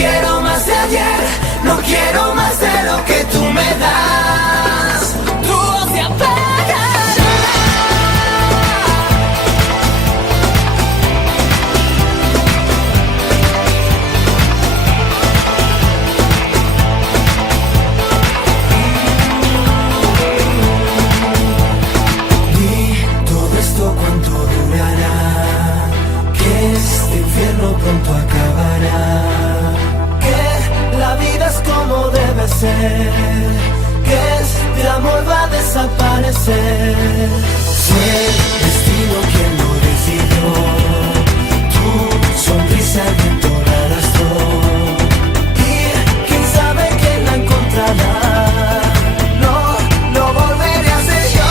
quiero más de ayer, no quiero más de lo que tú me das. Tu voz se apagará. ¿Cuánto durará? Que este infierno pronto acabará. Que la vida es como debe ser. Que este amor va a desaparecer. Fue el destino quien lo decidió. Tu sonrisa el viento la arrastró. Y quién sabe quién la encontrará. No, no volveré a ser yo.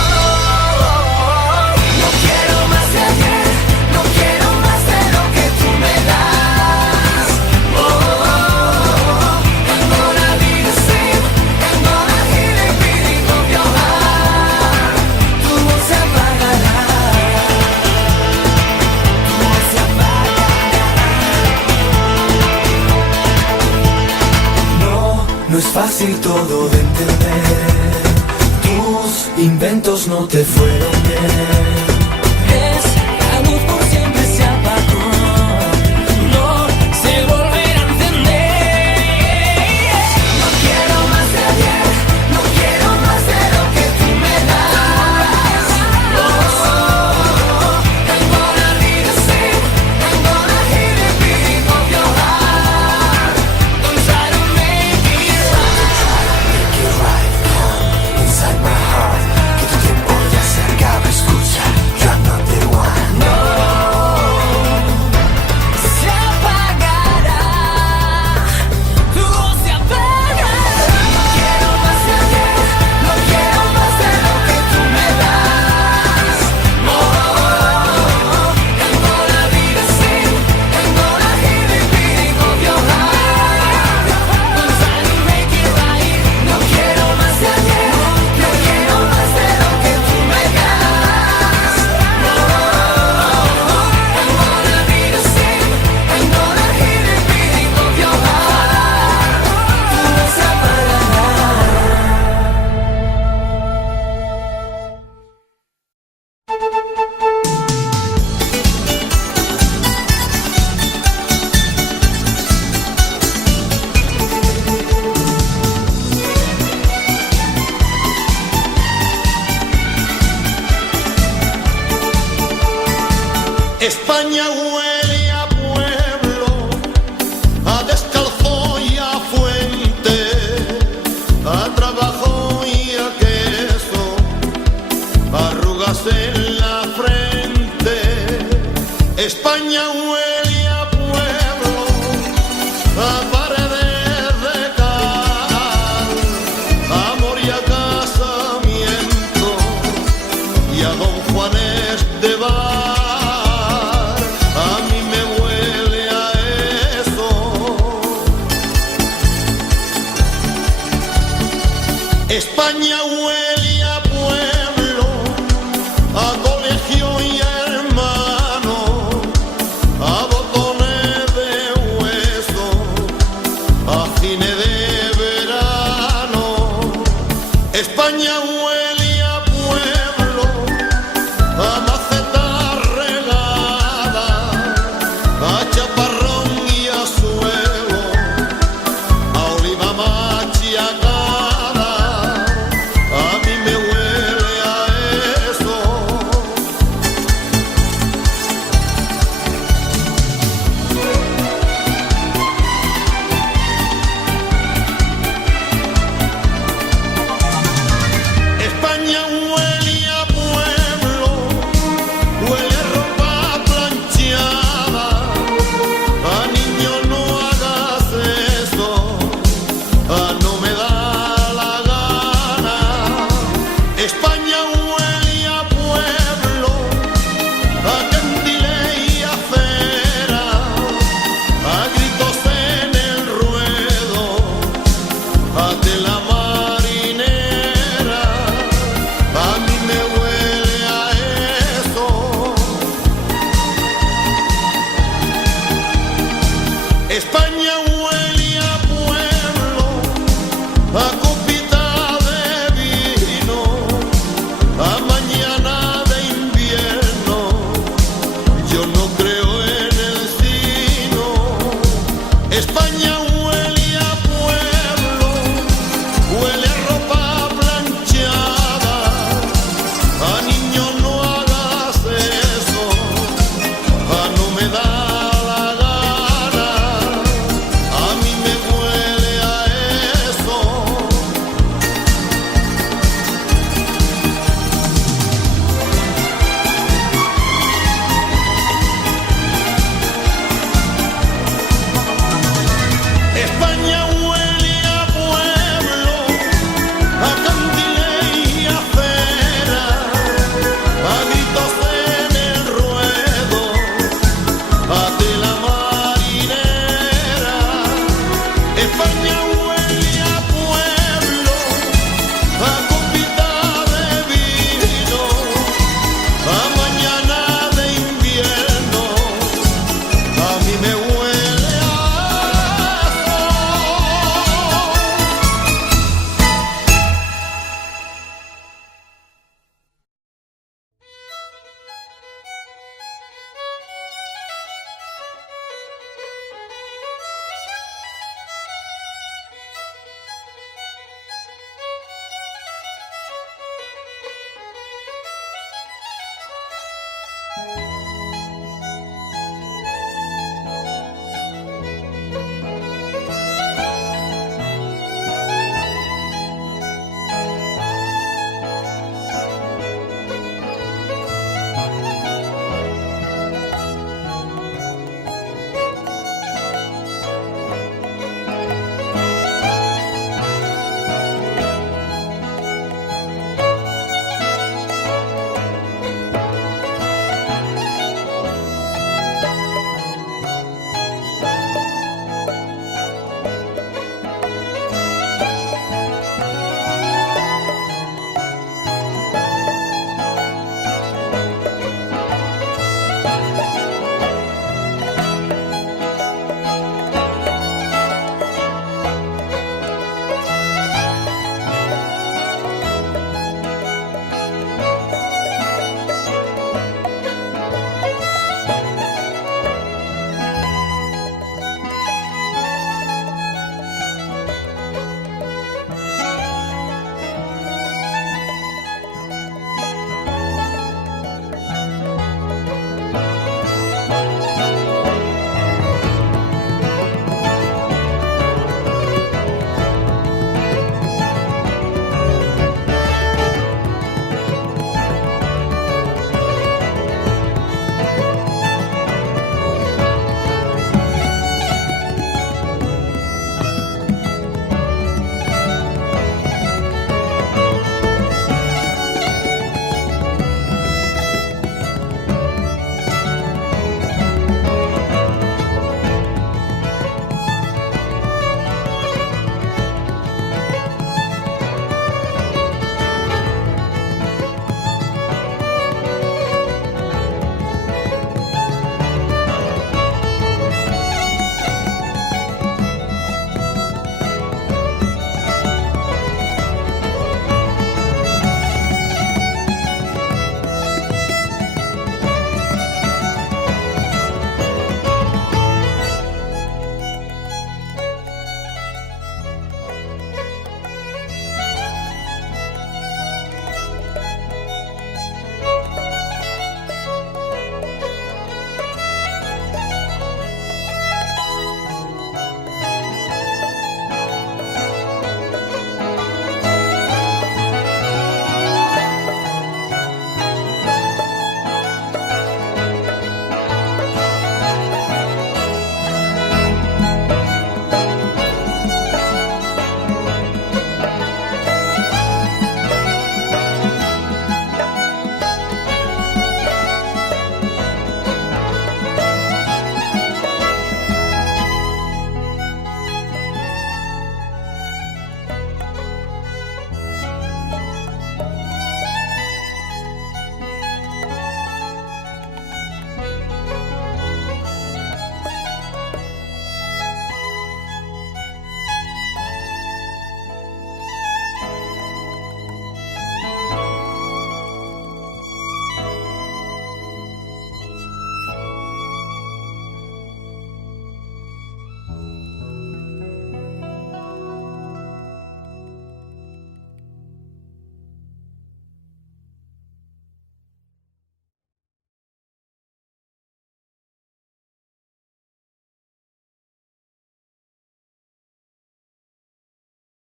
No es fácil todo de entender. Tus inventos no te fueron bien. La luz por siempre se apagó. No se volverá a encender. No quiero más de ayer, no quiero más de lo que tú me das. I'm gonna be the same. I'm gonna hear the beating of your heart. Don't try to make it right. Inside my heart. Que tu tiempo ya se acaba, escucha. You're not the one. No, se apagará. Tu voz se apagará. No quiero más de ayer, no quiero más de lo que tú me das. I'm gonna be the same. I'm gonna hear the beating of your heart. Don't try to make it right. No quiero más de ayer, no quiero más de lo que tú me das. I'm gonna be the same. I'm gonna hear the beating of your heart. Tu voz se apagará. España huele a pueblo, a descalzo y a fuente, a trabajo y a queso, arrugas en la frente. España huele a pueblo, a paredes de cal, a amor y a casamiento, y a don Juanes de Bar. España